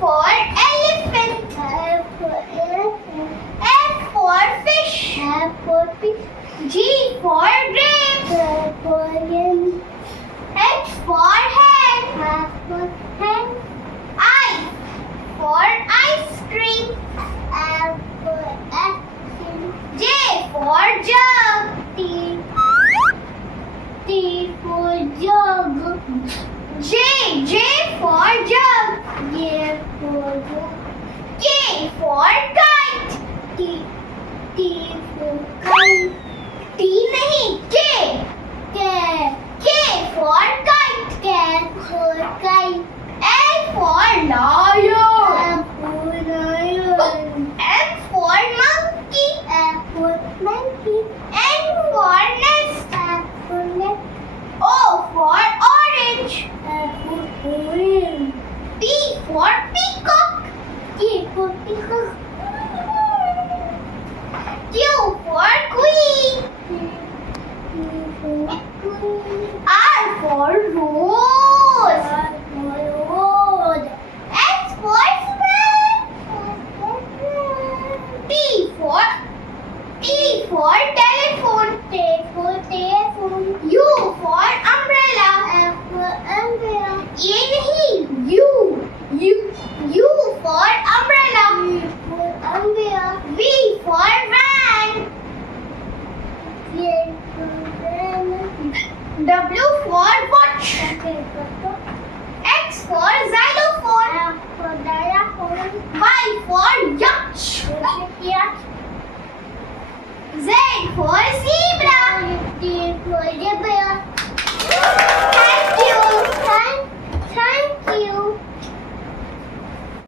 for elephant. F for elephant. F for fish. F for fish. G for grape. G for game. H for hen. H for hen. I for ice cream. F for ice cream. J for jug. T for jug. J for jug. J for jug. K for kite. T for kite. T नहीं K. K for kite. K for kite. L for lion. L for lion. M for monkey. F for monkey. N for nest. F for nest. O for orange. F for orange. P for peacock. T for peacock. Q for queen. T for queen. R for rose. R for rose. S for swan. T for telephone. T for telephone. U for umbrella. F for umbrella. ये नहीं U for umbrella. U for umbrella. V for van. J for van. W for watch. X for X for